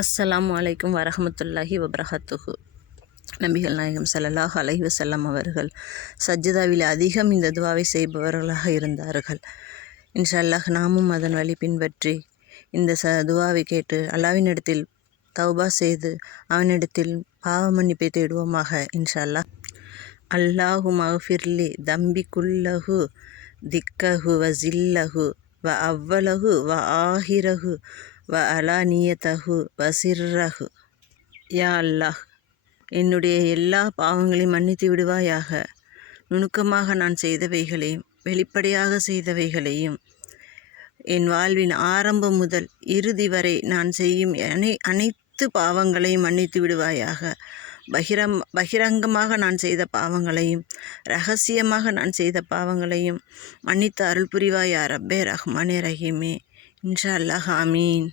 அஸ்ஸலாமு அலைக்கும் வரஹமத்துல்லாஹி வபரகாத்துஹு. நபிகள் நாயகம் ஸல்லல்லாஹு அலைஹி வஸல்லம் அவர்கள் சஜ்ஜதாவில் அதிகம் இந்த துவாவை செய்பவர்களாக இருந்தார்கள். இன்ஷா அல்லாஹ் நாமும் அதன் வழி பின்பற்றி இந்த துவாவை கேட்டு அல்லாஹ்வினிடத்தில் தௌபா செய்து அவனிடத்தில் பாவ மன்னிப்பை தேடுவோமாக. இன்ஷா அல்லாஹ். அல்லாஹு மஃபிர்லி தம்பி குல்லஹு திக்கஹு வ ஜில்லஹு வ அவ்வலஹு வ ஆஹிரஹு வ அலானியதஹு வ சிர்ரஹு. யா அல்லாஹ், என்னுடைய எல்லா பாவங்களையும் மன்னித்து விடுவாயாக. நுணுக்கமாக நான் செய்தவைகளையும் வெளிப்படையாக செய்தவைகளையும் என் வாழ்வின் ஆரம்பம் முதல் இறுதி வரை நான் செய்யும் அனைத்து பாவங்களையும் மன்னித்து விடுவாயாக. பகிரங்கமாக நான் செய்த பாவங்களையும் இரகசியமாக நான் செய்த பாவங்களையும் மன்னித்து அருள் புரிவாயா ரப்பே ரஹ்மானே ரஹீமே. இன்ஷா அல்லாஹ். ஆமீன்.